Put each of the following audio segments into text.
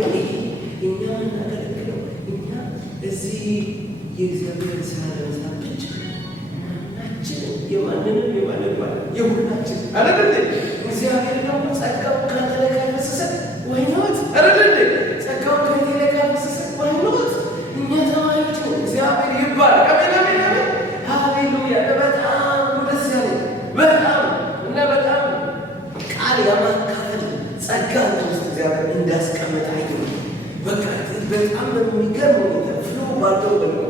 ግን እኛ የምናገለግለው እኛ እዚህ የእግዚአብሔር ስራ ለመስራት ብቻ ናችን። የማንንም የሁላችን አረደ እግዚአብሔር ደግሞ ጸጋው ካንተ ላይ ካፈሰሰ ወይኖት አረደ ጸጋው ካንተ ላይ ካፈሰሰ ወይኖት እኛ ተማሪዎች ነው። እግዚአብሔር ይባረክ። አሜን አሜን አሜን ሃሌሉያ። በጣም ደስ ያለኝ በጣም እና በጣም ቃል ያማካፈል ጸጋ ውስጥ እግዚአብሔር እንዳስቀመጠ አይደለም። በቃ በጣም በሚገርም ሁኔታ ፍሎ ባለው ደግሞ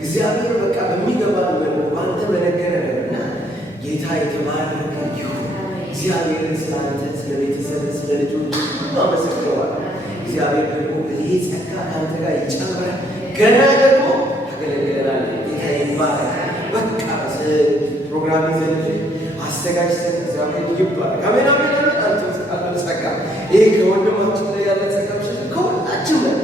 እግዚአብሔር በቃ በሚገባ ነው አንተ በነገረንና ጌታ የተባረከ ይሁን። እግዚአብሔርን ስላንተ ስለ ቤተሰብ ስለ ልጆች ሁሉ አመሰግነዋል። እግዚአብሔር ደግሞ ይሄ ጸጋ ከአንተ ጋር ይጨምራል። ገና ደግሞ ታገለግለናል። ጌታ ይባረክ። በቃ ፕሮግራም ይዘን አዘጋጅተን እግዚአብሔር ይባረክ። አሜን አሜን አሜን። አንተ ጸጋ ጸጋ ይሄ ከወንድማችን ላይ ያለ ጸጋ ከሁላችን ላይ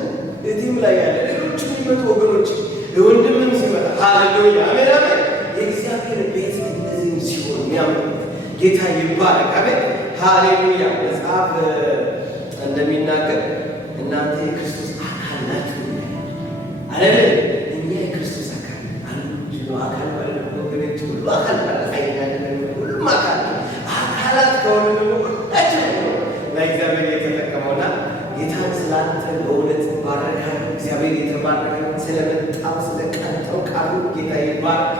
እዚህም ላይ ያለ ሌሎች የሚመጡ ወገኖች ለወንድምም ሲመጣ ሃሌሉያ አሜን አሜን። የእግዚአብሔር ቤት እንደዚህ ሲሆን የሚያምር ጌታ ይባረክ። አሜን ሃሌሉያ። መጽሐፍ እንደሚናገር እናንተ የክርስቶስ አካል ናችሁ አይደል? እኛ የክርስቶስ አካል አንዱ አካል ማለት ነው። ወገኖች ሁሉ አካል ማለት አይደለም። ሁሉም አካላት ከሆነ ደግሞ ሁላችን ለእግዚአብሔር የተጠቀመውና ጌታን ስላንተ በእውነት ባረካል። እግዚአብሔር የተባረከ ስለመጣው ስለቀጠው ቃሉ ጌታ ይባረክ።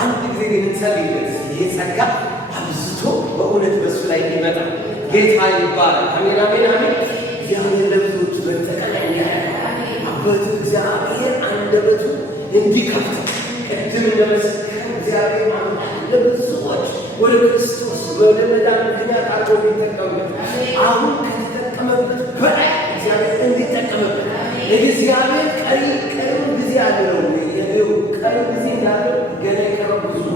አንድ ጊዜ ግን እንጸልይለት ይሄ ጸጋ አብዝቶ በእውነት በሱ ላይ እንዲመጣ ጌታ ይባረክ። አሜን አሜን አሜን። እግዚአብሔር ለብዙዎች በተቀናኛ አበቱ እግዚአብሔር አንደበቱ እንዲከፍት ቅድም እንደመሰከረ እግዚአብሔር ለብዙዎች ወደ ክርስቶስ ወደ መዳን ምክንያት አድርጎ እንዲጠቀምበት አሁን ከተጠቀመበት በላይ እግዚአብሔር እንዲጠቀምበት እግዚአብሔር ቀሪ ጊዜ አለው። ቀሪ ጊዜ እንዳለው ገና የቀረው ብዙ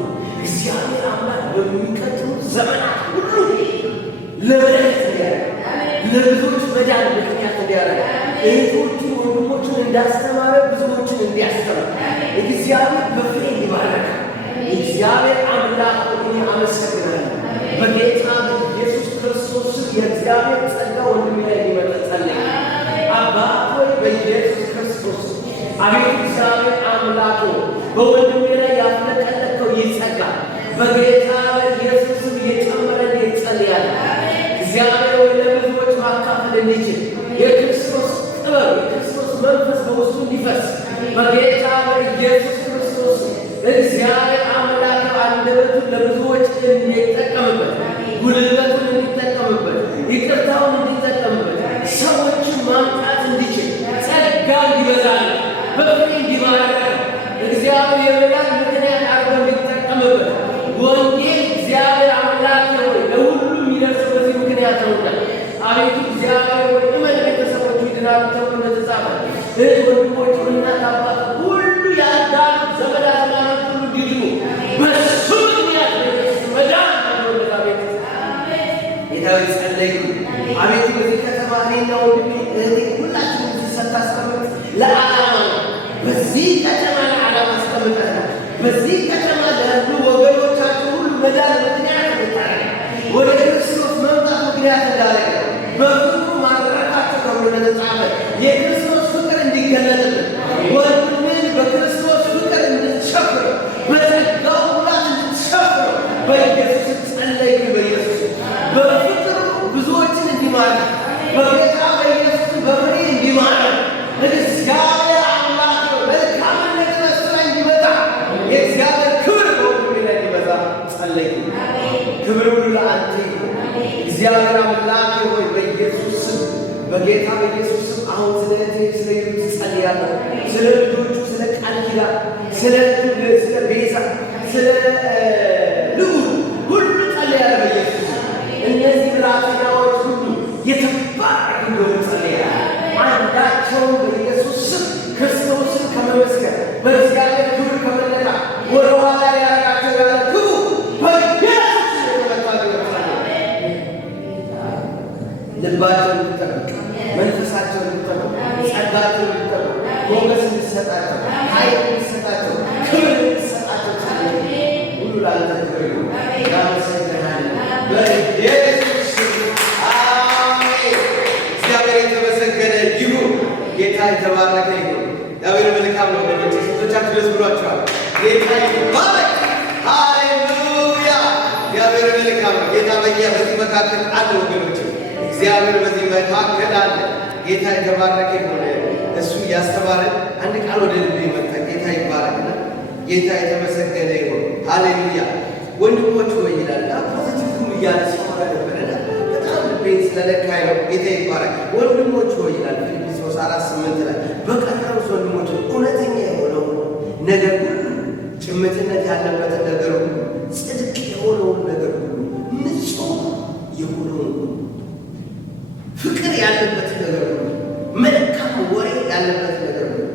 እግዚአብሔር አምላክ በሚቀጥሉ ዘመናት ሁሉ ለበረከት እንዲያደርግ ለብዙዎች መዳን ምክንያት እንዲያደርግ እህቶቹን ወንድሞቹን እንዳስተማረ ብዙዎችን እንዲያስተምር እግዚአብሔር በፍሬ እንዲባረክ እግዚአብሔር አምላክ እኔ አመሰግናለሁ። በጌታ በኢየሱስ ክርስቶስ የእግዚአብሔር ጸጋ ወንድሜ ላይ እንዲመጣ ጸልያለሁ። አባት ሆይ በኢየሱስ ክርስቶስ አቤት እግዚአብሔር አምላክ በወንድሜ ላይ ያፍለቀለቀው ይጸጋ በጌታ በኢየሱስ እየጨመረ ጸልያለሁ። እግዚአብሔር ወይ ለብዙዎች ማካፈል እንዲችል የክርስቶስ ጥበብ የክርስቶስ መንፈስ በውስጡ እንዲፈስ በጌታ በኢየሱስ ክርስቶስ እግዚአብሔር አምላክ አንደበቱን ለብዙዎች እንዲጠቀምበት ጉልበቱን እንዲጠቀምበት ይቅርታውን እንዲጠቀምበት ሰዎችን ማምጣት እንዲችል ጸጋ እንዲበዛለት በፍሬ እንዲባረክ እግዚአብሔር የመዳን ምክንያት አድርጎ እንዲጠቀምበት ወንጌል እግዚአብሔር አምላክ ነው ለሁሉም የሚደርስ በዚህ ምክንያት ነውና አቤቱ እግዚአብሔር ወይ እመን ቤተሰቦቹ ይድናሉ ተብሎ እንደተጻፈ እህት ወንድሞቹ እናት አባት ሁሉ ያዳኑ ዘመድ አዝማድ ሁሉ እንዲድኑ በሱ ምክንያት መዳን ወደዛ ቤት ጌታዊ ጸለዩ። አቤቱ በዚህ ከተማ እኔና ወንድሜ እህቴ ሁላችንም ስታስቀምጥ ለዓላማ በዚህ ከተማ ለዓላማ አስቀምጠናል። በዚህ ከተማ ላሉ ወገኖቻችን ሁሉ መዳን ምክንያት እንድታደርግ ወደ ክርስቶስ መምጣት ምክንያት እንዳደረገ በፍቅሩ ማድረካቸው ተብሎ እንደተጻፈ የክርስቶስ ፍቅር እንዲገለጥልን ወንድምን በክርስቶስ ፍቅር እንድትሸፍር በጸጋው ሙላት እንድትሸፍር በኢየሱስ ጸለይኩ። በኢየሱስ በፍቅሩ ብዙዎችን እንዲማርክ በጌታ በኢየሱስ በፍሬ እንዲማርክ እግዚአብሔር አምላክ ነው መልካም ነገር ስራ እንዲመጣ የእግዚአብሔር ክብር በወንድሜ ላይ እንዲበዛ ጸለይኩ። ክብር ሁሉ ለአንተ ይሁን። እግዚአብሔር አምላክ ሆይ በኢየሱስ ስም በጌታ በኢየሱስ ስም አሁን ስለ ይሁን ጸልያለሁ። ስለ ልጆቹ ስለ ቃል ኪዳን ስለ ቤዛ ስለ ልዑል ሁሉ ጸልያለሁ። በኢየሱስ እነዚህ ብላቴናዎች ሁሉ የተባረኩ እንደሆኑ ጸልያለሁ። አንዳቸውን በኢየሱስ ስም ክርስቶስን ከመመስከር በእግዚአብሔር ክብር ከመለካ ወደኋላ ያረጋቸው ያለ ክቡ በኢየሱስ ልባቸውን እንድጠብቅ መንፈሳቸውን እንድጠብቅ ጸጋቸውን እንድጠብቅ ሞገስ እንድሰጣቸው ኃይል እንድሰጣቸው ክብር እንድሰጣቸው ሁሉ ላንተ ክብር ይሁን። እናመሰግናለን በኢየሱስ ስም አሜን። እግዚአብሔር የተመሰገነ ይሁን። ጌታ የተባረከ ይሁን። እግዚአብሔር መልካም ነው ወገኖች። ሴቶቻችሁ ደስ ብሏችኋል። ጌታ ይባረክ። ሃሌሉያ። እግዚአብሔር መልካም ነው። ጌታ በዚህ መካከል አለ ወገኖች። እግዚአብሔር በዚህ መካከል አለ። ጌታ የተባረከ ይሁን። እሱ ያስተማረን አንድ ቃል ወደ ልቤ መጣ። ጌታ ይባረክና ጌታ የተመሰገነ ይሁን። ሃሌሉያ። ወንድሞች ሆይ ይላል ፖዚቲቭ እያለ ሲሆነ ነበረና በጣም ልቤን ስለነካኝ ነው። ጌታ ይባረክ። ወንድሞች ሆይ ይላል ፊልጵስዩስ 4:8 ላይ በቀረሩት ወንድሞች እውነተኛ የሆነው ነገር ሁሉ፣ ጭምትነት ያለበትን ነገር ሁሉ፣ ጽድቅ የሆነውን ነገር ሁሉ፣ ንጹሕ የሆነውን ሁሉ፣ ፍቅር ያለበትን ነገር ሁሉ፣ መልካም ወሬ ያለበትን ነገር ሁሉ፣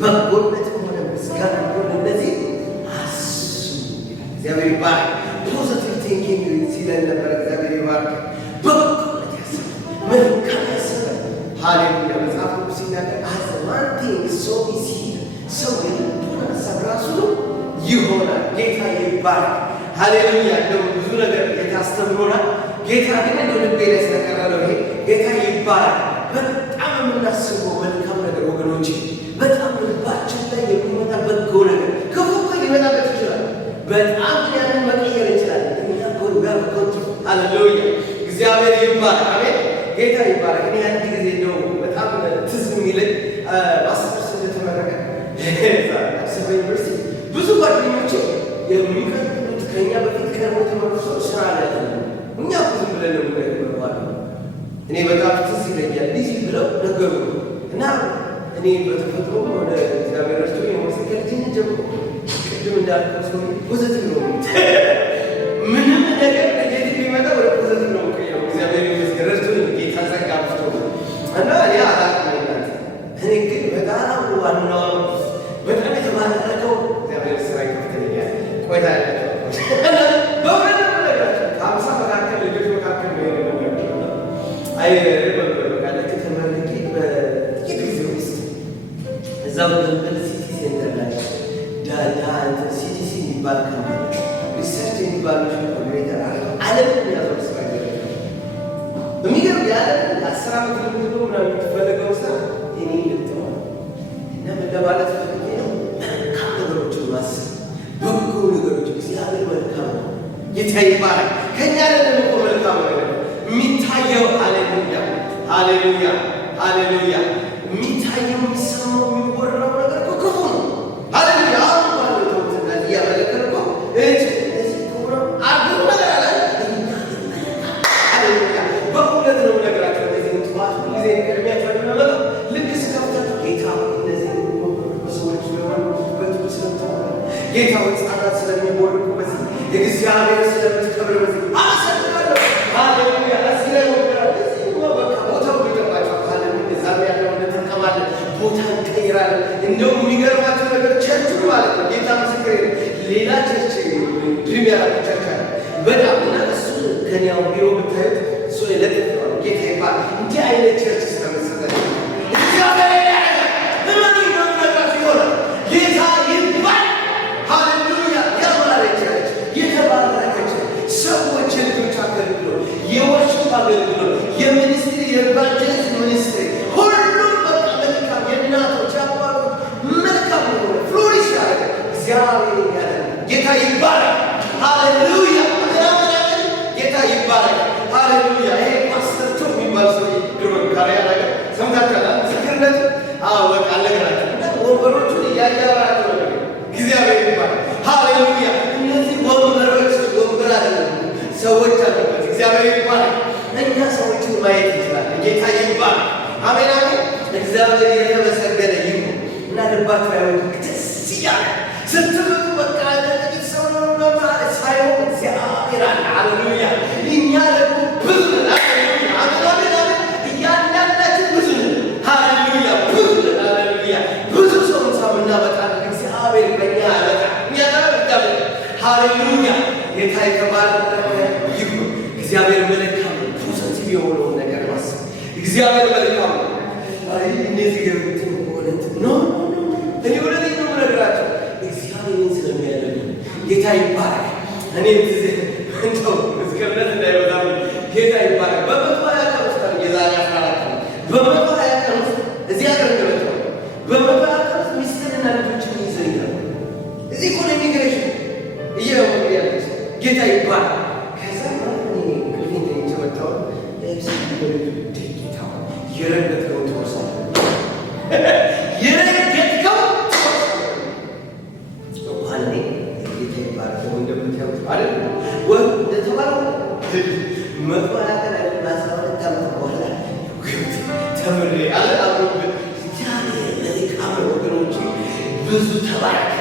በጎነትም ሆነ ምስጋና ሁሉ እነዚህ አስቡ። እግዚአብሔር ይባረክ። ፖዚቲቭ ቲንኪንግ ሲለን ነበር። እግዚአብሔር ይባረክ። በጎነት ያስብ፣ መልካም ያስብ። ሃሌሉያ። መጽሐፍ ቅዱስ ሲናገር አዘ ዋን ቲንግ ሶ ኢዝ ሂ፣ ሰው የልቡን ሀሳብ ራሱ ይሆናል። ጌታ ይባረክ። ሃሌሉያ። እንደው ብዙ ነገር ጌታ አስተምሮናል። ጌታ ግን እንደው ልቤ ላይ ስለቀረበው ይሄ ጌታ ይባረክ። በጣም የምናስበው መልካም ነገር ወገኖች፣ በጣም ልባችን ላይ የሚመጣ በጎ ነገር ክፉ ሊመጣበት ይችላል። በጣም ያንን መቀየር እንችላለን። እኛ ጎልጋ በኮንትሮ ሃሌሉያ። እግዚአብሔር ይባረክ። አሜን። ጌታ ይባረክ። እኔ አንድ ጊዜ ነው በጣም ትዝ የሚለኝ ማስተርስ እንደተመረቀ አዲስ ዩኒቨርሲቲ ብዙ ጓደኞቼ የሚቀጥሉት ከኛ በፊት ቀድሞ ተመርሶ ስራ ላይ እኛ ብዙ ብለን ነው የምንገባው። እኔ በጣም ትዝ ይለኛል ዲዚ ብለው ነገሩ እና እኔ በተፈጥሮ ወደ እግዚአብሔር ረስቶ ዩኒቨርሲቲ ከልጅነት ጀምሮ ቅድም እንዳልከው ሰው ፖዘቲቭ ነው። ምንም ነገር ኔጌቲቭ ቢመጣ ወደ ፖዘቲቭ ነው። እግዚአብሔር ይመስገን ረስቶ ጌታ ጸጋ ብቶ እና ያ አላቅምናት እኔ ግን በጣም ዋናው በጣም የተባረከው እግዚአብሔር ስራ ይከፍትልኛል። ቆይታ ያላቸው በእውነት ነው ነገራቸው ከአምሳ መካከል ልጆች መካከል ነው ነገር አይ በቃ ልክ ተመርቄ በጥቂት ጊዜ ውስጥ እዛ በደንበል ሲቲ ሴንተር ላይ ሲቲሲ የሚባል ካምፓኒ ሪሰርች የሚባሉ ኮምፒውተር ዓለም የሚያዘው ስራ በሚገርም የዓለም 10 ዓመት ልምዶ ምናምን የምትፈልገው ስራ እኔ ልትሆን እና ለማለት ፈልጌ ነው። መልካም ነገሮችን ማሰብ፣ በጎ ነገሮች እግዚአብሔር መልካም ነው። ጌታ ይባረክ። ከእኛ ለደግሞ መልካም ነገር የሚታየው ሃሌሉያ ሃሌሉያ ሃሌሉያ የሚታየው የሚሰማው የሚወራው ነገር ክፉ ነው። ሃሌሉያ አሁን ተውትና እያመለከልኩ እዚህ ኩብራ አግሩ ነገር አለ። ሃሌሉያ በእውነት ነው ነገራቸው። እነዚህ ጥዋት ጊዜ የሚያፈርድ ነገር ልክ ስከፍታችሁ ጌታ እነዚህ ሰዎች ስለሆኑ በትምህርት ስለተሆነ ጌታ ሕፃናት ስለሚቦርቁ በዚህ የእግዚአብሔር ስለምትከብር በዚህ አመሰግናለሁ። ሃሌሉያ እዚህ ላይ በቃ ቦታው ይገባቸዋል። ሃሌሉያ እዛም ያለውን እንጠቀማለን፣ ቦታ እንቀይራለን። እንደውም የሚገርማቸው ነገር ቸርቹ ማለት ነው ጌታ ምስክሬ ነው። ሌላ ቸርች ድሪም ያላቸው ቸርች አለ በጣም እና እሱ ከኒያው ቢሮ ብታዩት እሱ የለጥፈዋል። ጌታ ይባል እንዲህ አይነት ቸርች ስለመሰጠት እግዚአብሔር ያለ ህመን ነው ነገራቸው ይሆናል። ጌታ ይባል ሃሌሉያ። ያማረ ቸርች የተባረከች ሰዎች የልጆች አገልግሎት፣ የወርሽፕ አገልግሎት፣ የሚኒስትሪ የኢቫንጀሊስት ሚኒስትሪ ሁሉም በቃ መልካም የእናቶች አባቶች መልካም የሆነ ፍሎሪሽ ያደረገ እግዚአብሔር ያለ ጌታ ይባረክ። ሃሌሉያ ጌታ ይባረክ። ሃሌሉያ። ይሄ ፓስተር ቶ የሚባል ሰው ድሮ ካሪያ ነገር ሰምታችኋል። ምስክርነት በቃ አልነገራችሁም እና ወንበሮቹን እያያራቸው ነገር እግዚአብሔር ይባረክ። ሃሌሉያ። እነዚህ ወንበሮች ወንበር አይደለም ሰዎች አሉበት። እግዚአብሔር ይባረክ። እኛ ሰዎችን ማየት እንችላለን። ጌታ ይባረክ። አሜን አሜን። እግዚአብሔር የተመሰገነ ይሁን እና ልባችሁ ያወጡ ደስ እያለ ስትመጡ በቃ ለጥቂት ሰው ነው ሳይሆን እግዚአብሔር አለ። ሃሌሉያ። እኛ ደግሞ ብዙ ነን። ሃሌሉያ አሜን አሜን። እያንዳንዳችን ብዙ ነን። ሃሌሉያ ብዙ ነን። ሃሌሉያ ብዙ ሰው እናመጣለን። እግዚአብሔር በእኛ ያመጣል። እኛ ታውቃለህ። ሃሌሉያ ጌታ የተባረከ ይሁን። እግዚአብሔር መልካም ነው። ፖዚቲቭ የሆነውን ነገር ማሰብ እግዚአብሔር መልካም ነው። አይ እነዚህ ገሩት ወለት ነው እኔ ወለኔ ነው ነገራቸው እግዚአብሔርን ስለሚያደርግ ጌታ ይባረክ። እኔ እንደው እስከነት እንዳይወጣ ጌታ ይባረክ። በመቶ 20 ቀን ውስጥ የዛሬ 14 በመቶ 20 ቀን ውስጥ እዚህ ሀገር ብዙ ተባረከ፣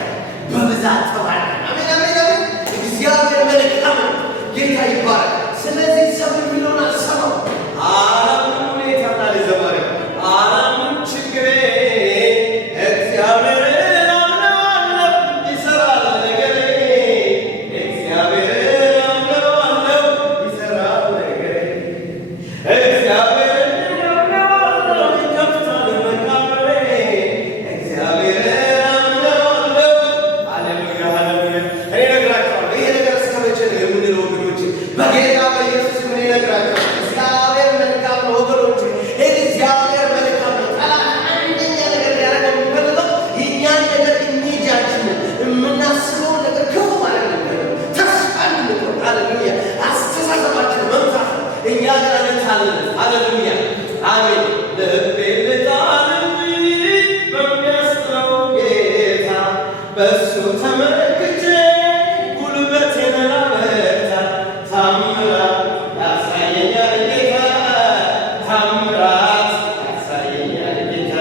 በብዛት ተባረከ። አሜን አሜን አሜን። እግዚአብሔር መልካም ነው። ጌታ ይባረክ። ስለዚህ ሰው የሚለውን አልሰማው። አላምን ሁኔታ ና ዘማሪ አላምን ችግሬ እግዚአብሔርን አምነዋለሁ ይሰራል ነገሬ። እግዚአብሔርን አምነዋለሁ ይሰራል ነገሬ። እግዚአብሔርን አምነዋለሁ ይከፍታል መቃብሬ። እግዚአብሔርን አምነዋለሁ። ሃሌሉያ ሃሌሉያ። እኔ እነግራቸዋለሁ ይሄ ነገር እስከ መቼ ነው የምንለው ወገኖች? በጌታ በኢየሱስ ምን ይነግራቸዋል? እግዚአብሔር መልካም ነው ወገኖች። እግዚአብሔር መልካም ነው። ጠላት አንደኛ ነገር ያደረገው የሚፈልገው የእኛን ነገር ኢሜጃችን የምናስበውን ነገር ክፉ ማለት ነው። ተስፋ እንድንቆርጥ ሃሌሉያ። አስተሳሰባችን መምታት ነው። እኛ ጋር እንታለን። ሃሌሉያ አሜን። ልቤ ልጣል እንጂ በሚያስጥለው ጌታ በእሱ ተመልክቼ ጉልበቴን ላበርታ። ታምራት ያሳየኛል ጌታ፣ ታምራት ያሳየኛል ጌታ፣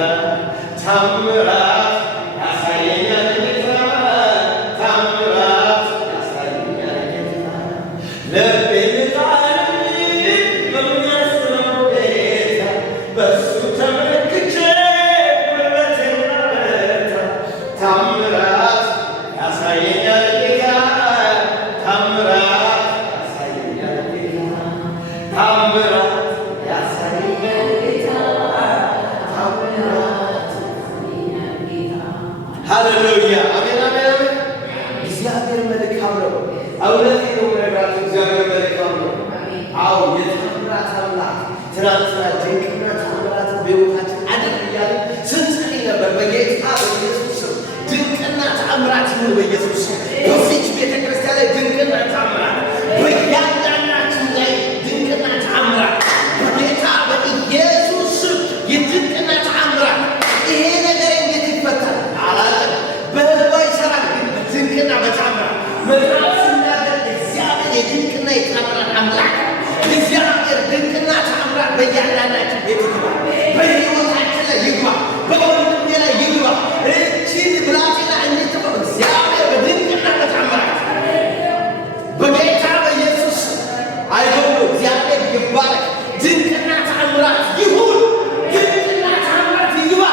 ታምራት ያሳየኛል ጌታ፣ ታምራት ያሳየኛል ጌታ። ልቤ ልጣል እንጂ በሚያስጥለው ጌታ በእሱ ተመልክቼ ጉልበቴን ላበርታ። ታምራት ያሳየኛል ጌታ፣ ታምራት ያሳየኛል ጌታ፣ ታምራት ያሳየኛል ጌታ፣ ታምራት ያሳየኛል ጌታ። ሃሌሉያ አሜን አሜን አሜን። እግዚአብሔር መልካም ነው። እውነቴን ነው የምነግራችሁ፣ እግዚአብሔር መልካም ነው። አዎ የታምራት አምላክ። ትናንትና ድንቅና ታምራት በሕይወታችን አድርግ እያለ ስንጸልይ ነበር። በጌታ በኢየሱስ ስም ድንቅና ታምራት ይሁን በኢየሱስ ስም። በዚች ቤተክርስቲያን ላይ ድንቅና ታምራት፣ በእያንዳንዳችን ላይ ድንቅና ታምራት በጌታ በኢየሱስ ስም የድንቅና ታምራት። ይሄ ነገር እንዴት ይፈታል አላለም። በህዋ ይሰራል፣ ግን በድንቅና በታምራት መጽሐፍ ሲናገር እግዚአብሔር የድንቅና የታምራት አምላክ። እግዚአብሔር ድንቅና ታምራት በእያንዳንዳችን ቤት ይግባ፣ በሕይወታችን ላይ ይግባ፣ በወንድሜ ላይ ይግባ። እቺን ብላቴና እንድትቆ እግዚአብሔር በድንቅና በታምራት በጌታ በኢየሱስ አይሆኑ። እግዚአብሔር ይባረክ። ድንቅና ታምራት ይሁን፣ ድንቅና ታምራት ይግባ።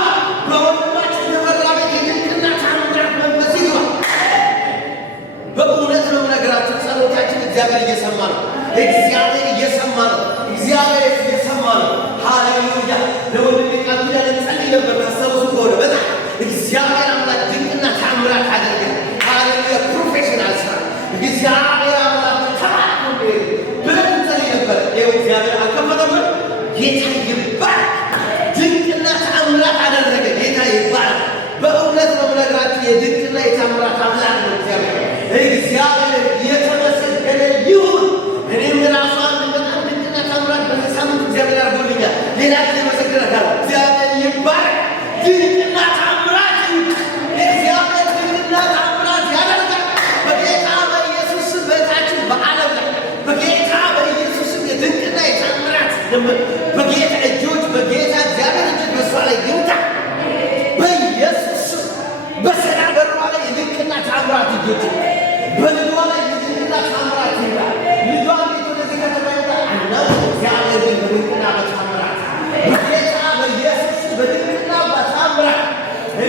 በወንድማችን ተመራ ቤት የድንቅና ታምራት መንፈስ ይግባ። በእውነት ነው የምነግራችሁ፣ ጸሎታችን እግዚአብሔር እየሰማ ነው። እግዚአብሔር እየሰማ ነው። እግዚአብሔር እየሰማ ነው። ሃሌሉያ። ለወንድሜ ቃል ኪዳን እንጸልይ ነበር ታስታውሱ ከሆነ በጣም እግዚአብሔር አምላክ ድንቅና ታምራት አደረገ። ሃሌሉያ። ፕሮፌሽናል ስራ እግዚአብሔር አምላክ ተባረክ ብለን እንጸልይ ነበር። ይኸው እግዚአብሔር አልከፈተም። ጌታ ይባረክ። ድንቅና ታምራት አደረገ። ጌታ ይባረክ። በእውነት ነው የምነግራችሁ የድንቅና የታምራት አምላክ ነው እግዚአብሔር። እግዚአብሔር የተመሰገነ ይሁን። እኔም ራሱ አንድ በጣም ድንቅና ታምራት በዚህ ሳምንት እግዚአብሔር አድርጎልኛል። ሌላ ጊዜ መሰግናለሁ። እግዚአብሔር ይባረክ። ድንቅና ታምራት እግዚአብሔር ድንቅና ታምራት ያደርጋል። በጌታ በኢየሱስ ስም በታችን በዓለም ላይ በጌታ በኢየሱስ ስም የድንቅና የታምራት በጌታ እጆች በጌታ እግዚአብሔር እጆች በሷ ላይ ይምጣ በኢየሱስ ስም። በስራ በሯ ላይ የድንቅና ታምራት እጆች በልጇ ላይ የድንቅና ታምራት ይምጣ። ልጇ ቤት ወደዚህ ከተማ ይምጣ። እግዚአብሔር ግን በድንቅና በታምራት በጌታ በኢየሱስ ስም በድንቅና በታምራት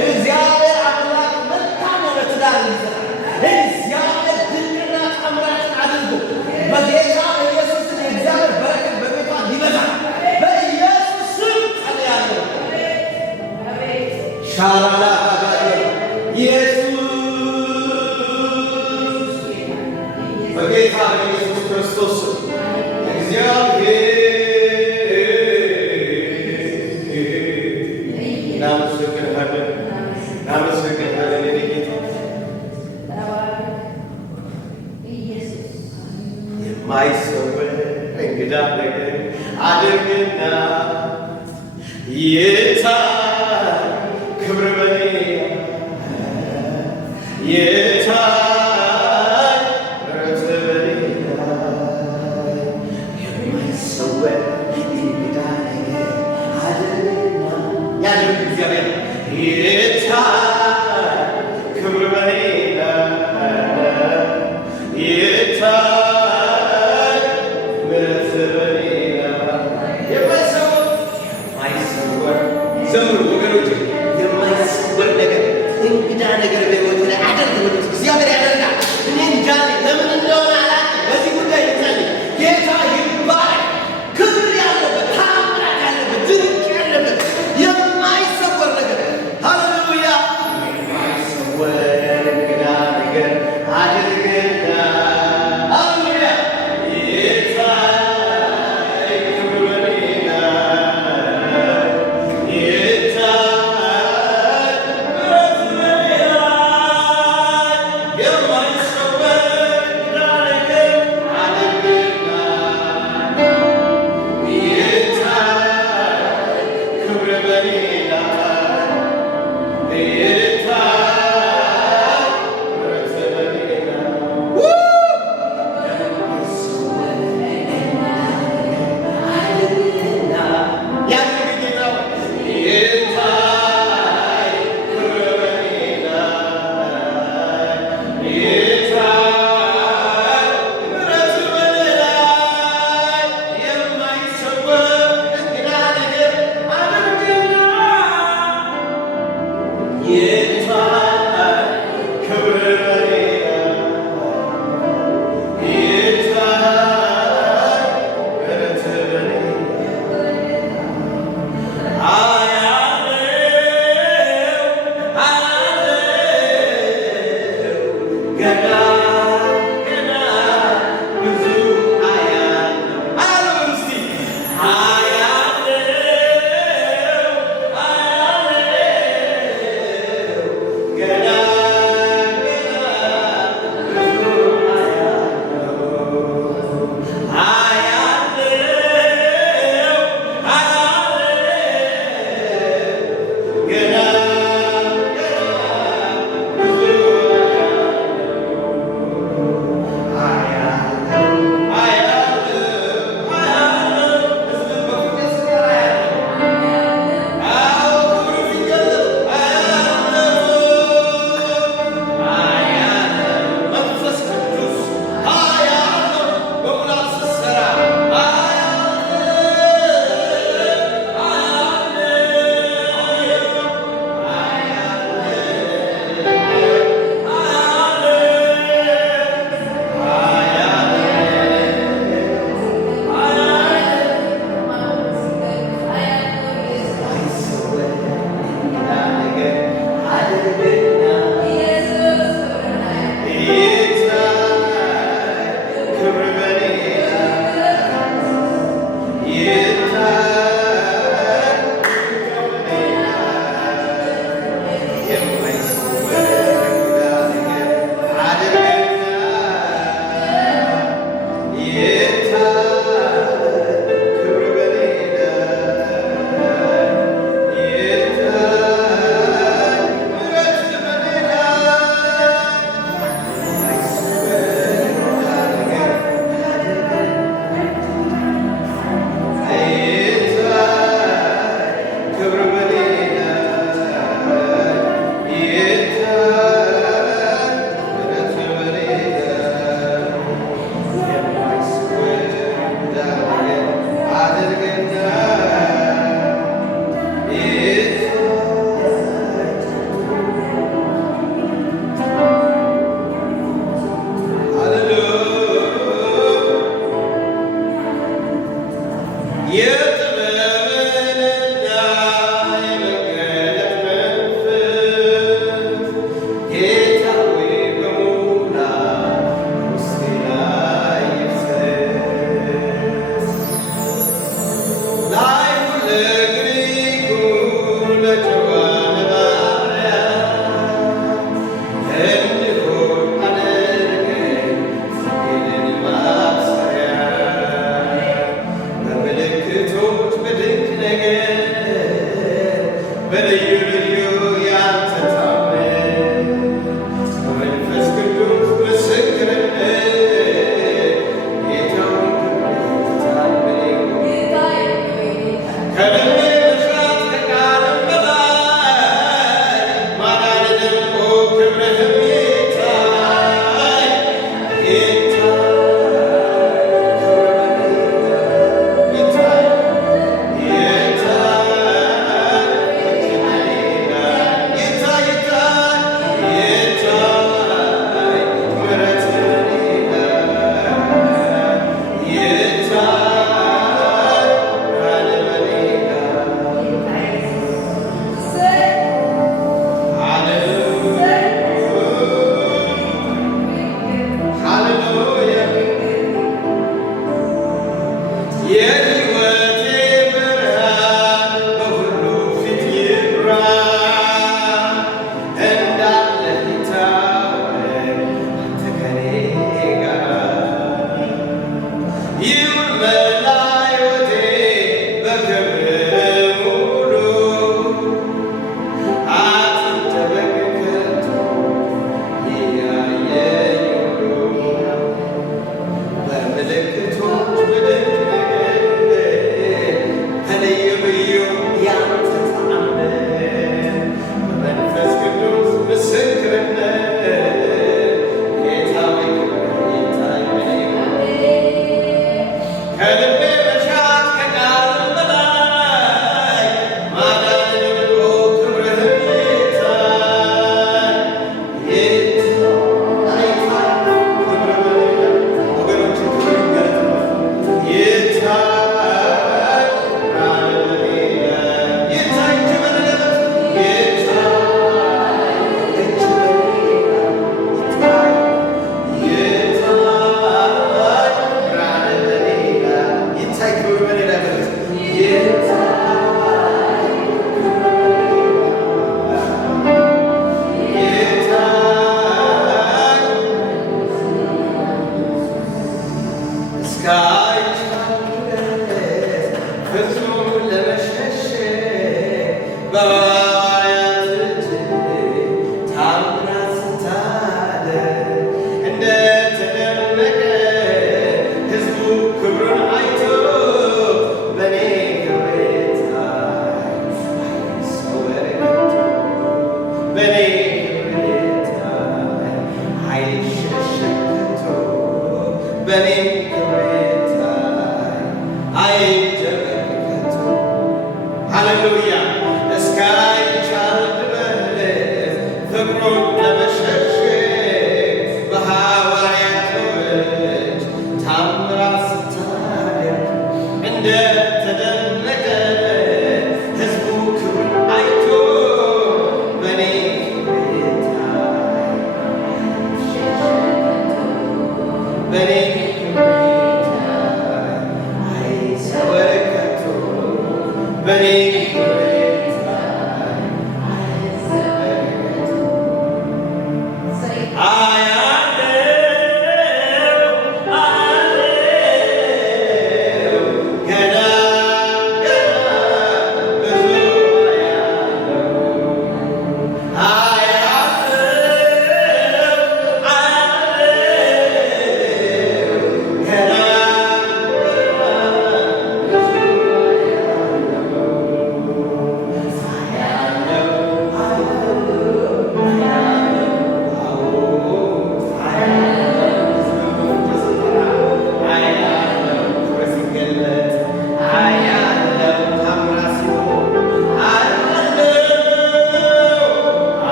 እግዚአብሔር አምላክ መልካም የሆነ ትዳር ይሰጣል። እግዚአብሔር ድንቅና ታምራትን አድርጎ በጌታ በኢየሱስ ስም የእግዚአብሔር በረከት በቤቷ ይበዛ በኢየሱስ ስም ጸልያለሁ። ሻራላ ኢየሱስ በጌታ በኢየሱስ ክርስቶስ እግዚአብሔር እናመሰግንሃለን፣ እናመሰግንሃለን ጌታ። የማይሰወር እንግዳ ነገር አድርግና የታይ ክብር በኔ የታይ ምሕረት በኔ የማይሰወር እንግዳ ነገር አድርግና ያድርግ እግዚአብሔር የታይ ዘምሩ ወገኖች። የማይሰወር ነገር እንግዳ ነገር በሕይወት ላይ አደርግ ብሎ እግዚአብሔር ያደርጋል። እኔ እንጃ ለምን እንደሆነ አላውቅም። በዚህ ጉዳይ ልጸልይ። ጌታ ይባረክ። ክብር ያለበት ታምራት ያለበት ድንቅ ያለበት የማይሰወር ነገር ሃሌሉያ። የማይሰወር እንግዳ ነገር አድርገና ሃሌሉያ። ጌታ ክብር በሌላ ጌታ ምሕረት በሌላ የማይሰወር እንግዳ ነገር አድርገና ጌታ ክብር በሌላ ጌታ ምሕረት በሌላ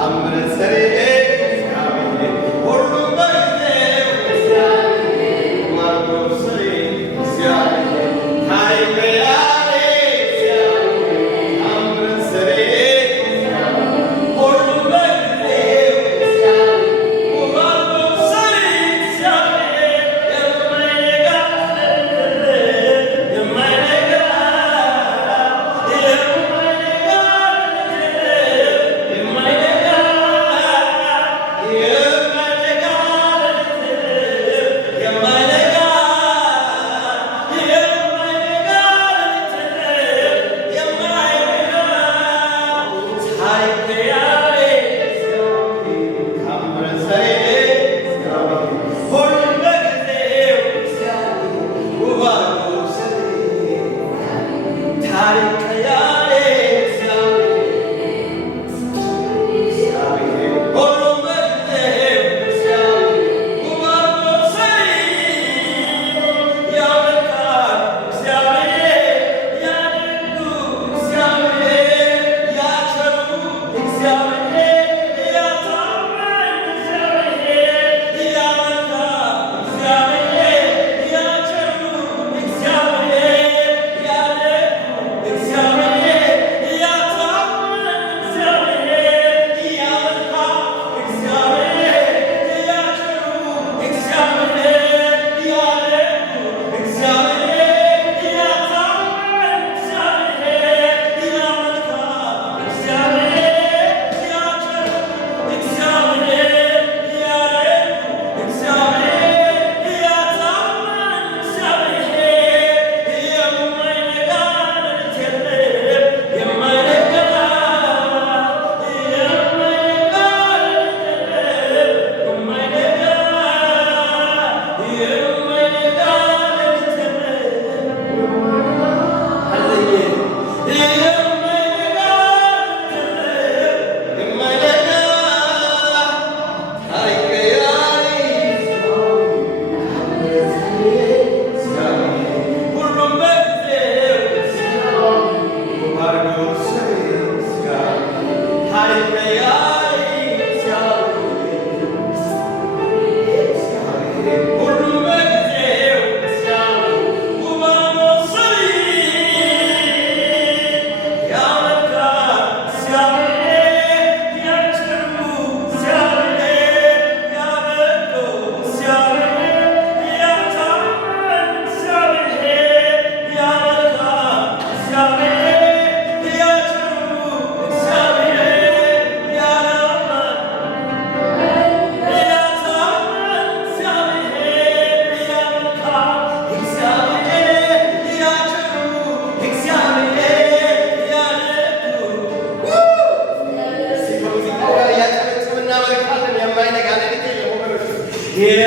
I'm gonna say it.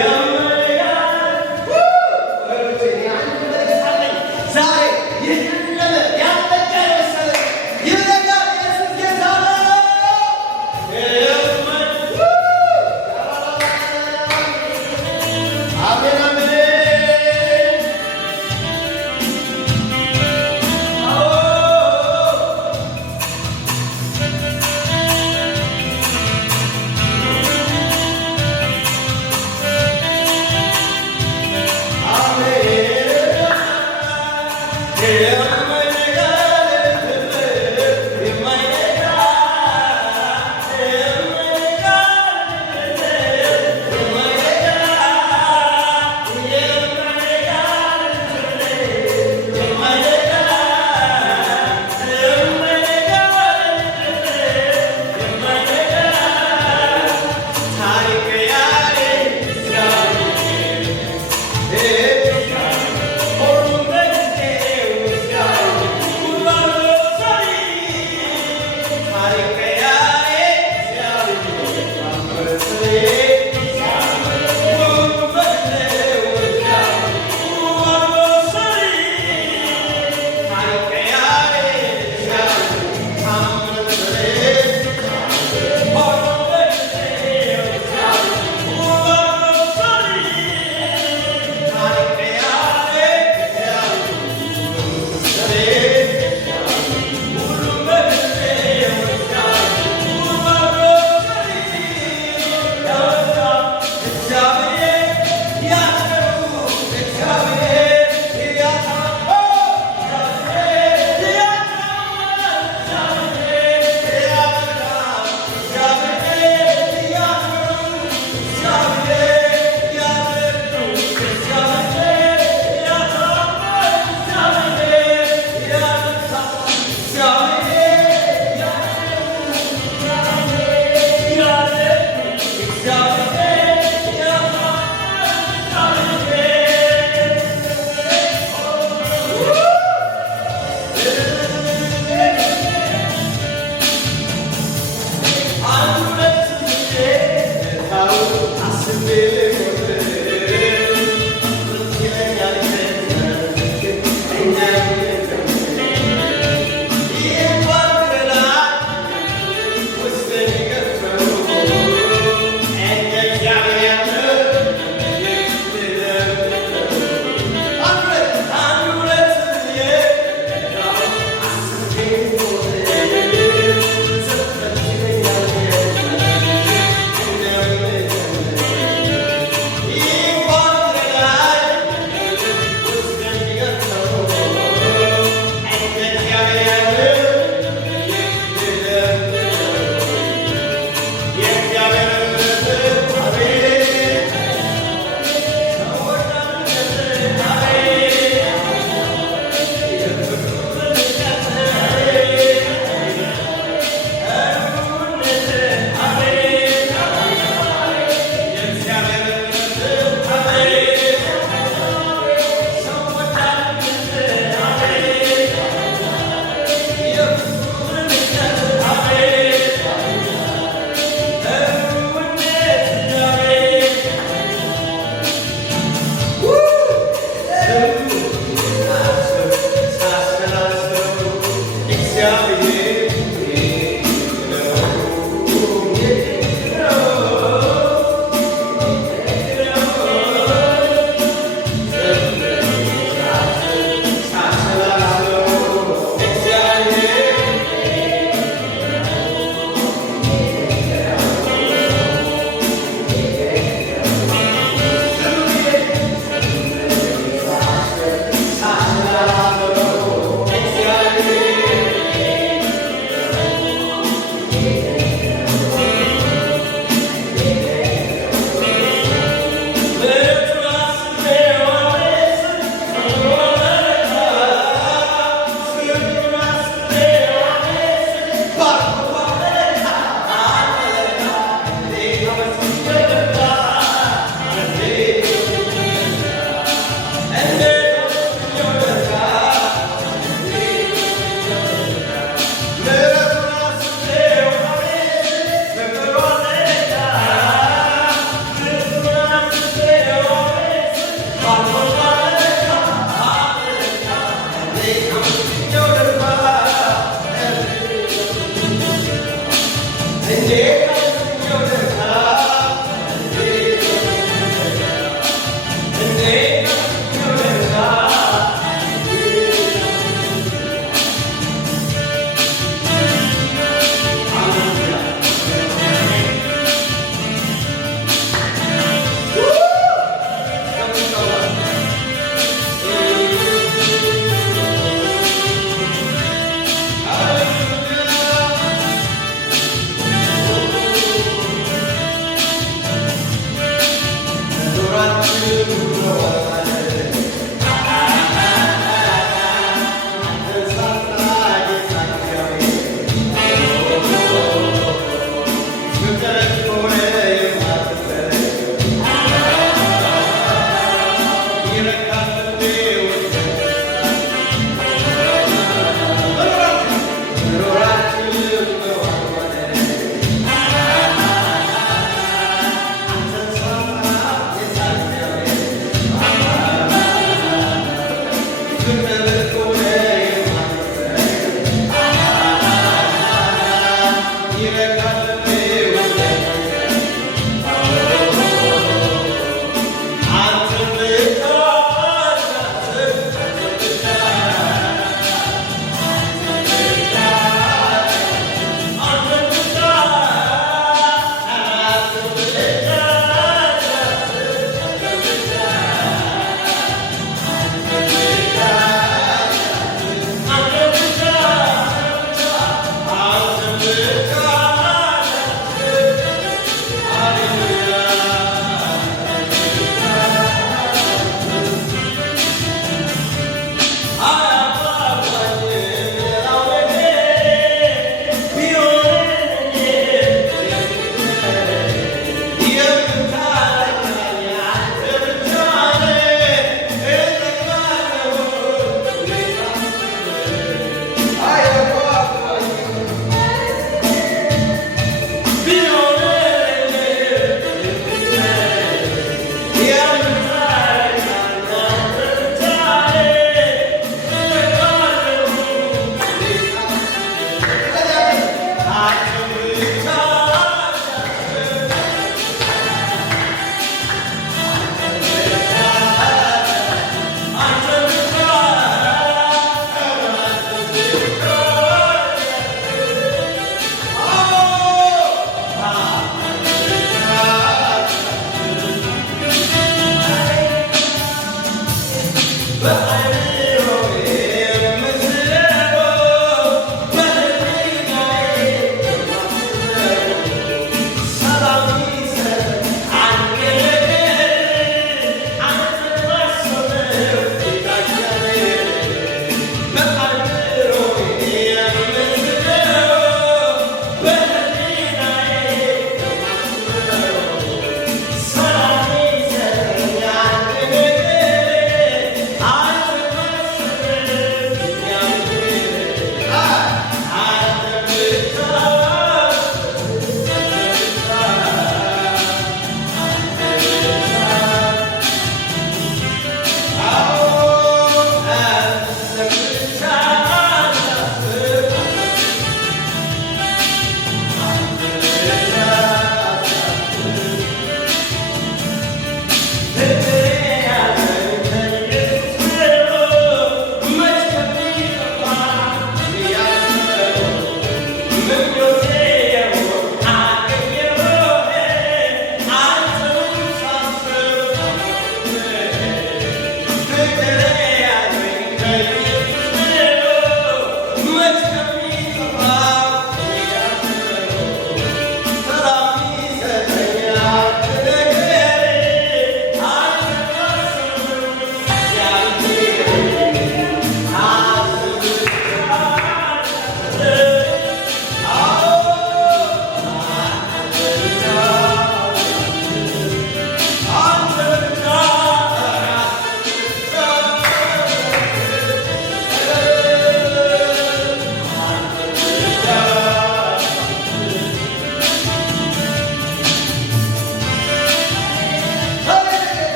Yeah.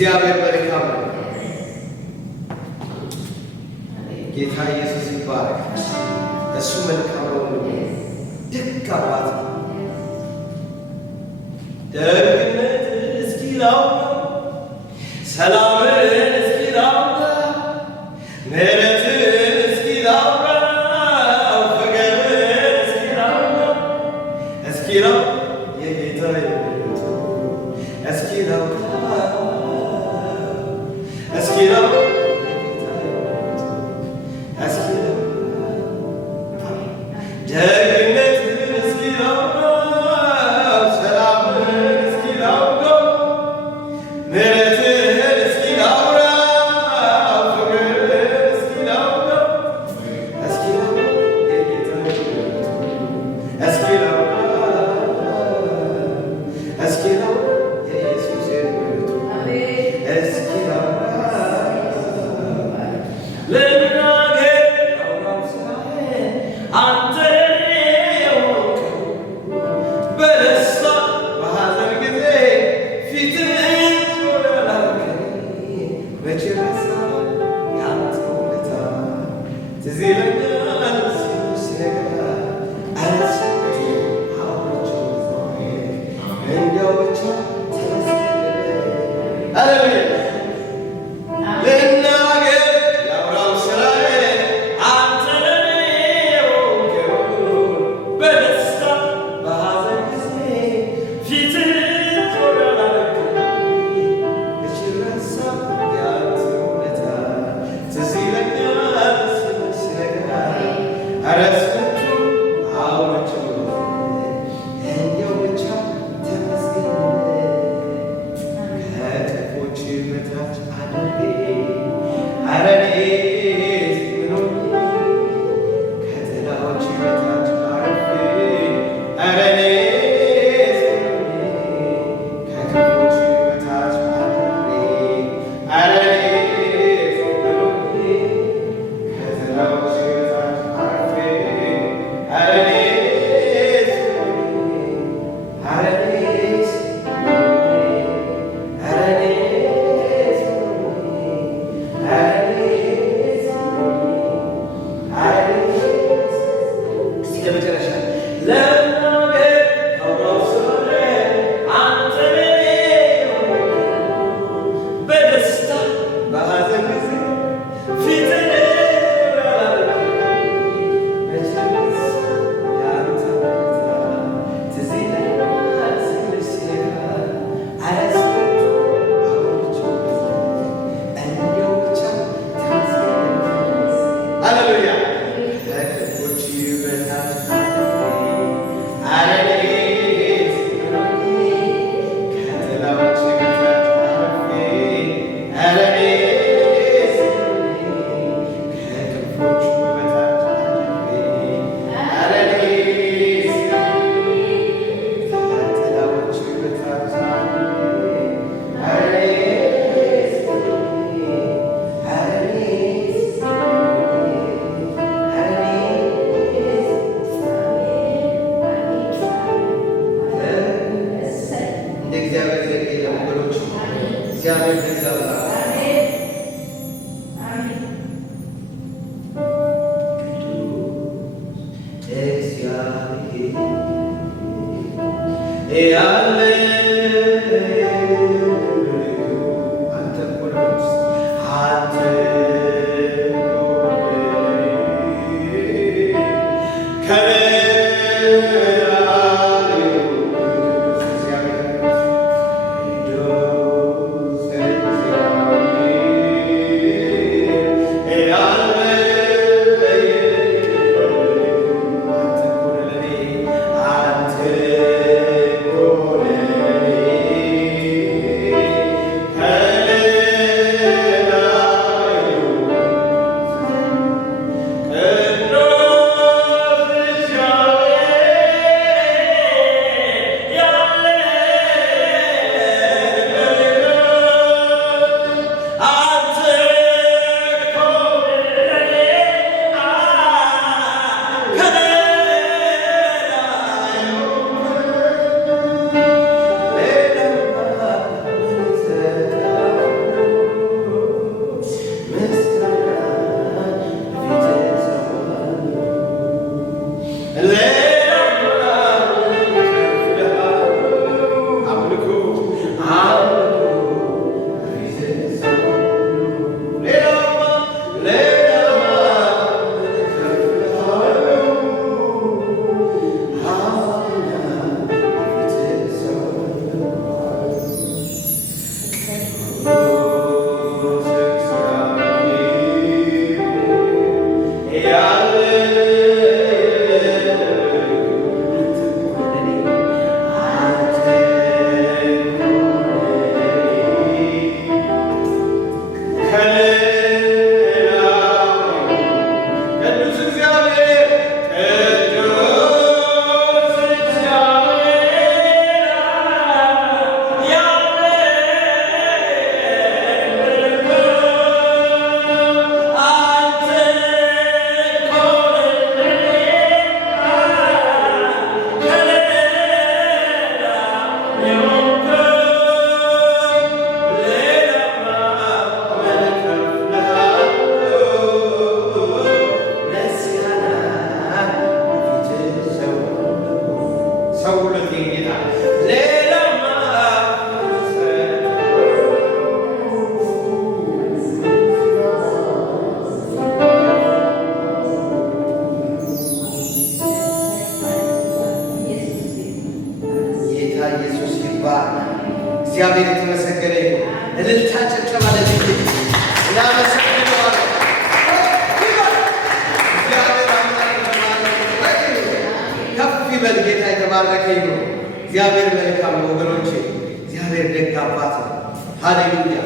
እግዚአብሔር መልካም ነው። ጌታ ኢየሱስ ይባረክ። እሱ መልካም ነው። ደግ አባት ነው። ደግነት እስኪ ላውራ፣ ሰላምን እስኪ ላውራ፣ ምሕረትን እስኪ ላውራ፣ ፍቅርን እስኪ ላውራ፣ እስኪ ላውራ የጌታዬ እስኪ ላውራ፣ እስኪ ላውራ Amen. ሰውለት ጌታ ሌላማ ጌታ ኢየሱስ ይባረክ። እግዚአብሔር የተመሰገነ ይሁን። እልልታ ጭብጨባ ለዚህ እናመሰግነዋለን። ከፍ ይበል። ጌታ የተባረከ ይሁን። እግዚአብሔር መልካም ነው ወገኖቼ። እግዚአብሔር ደግ አባት ነው። ሃሌሉያ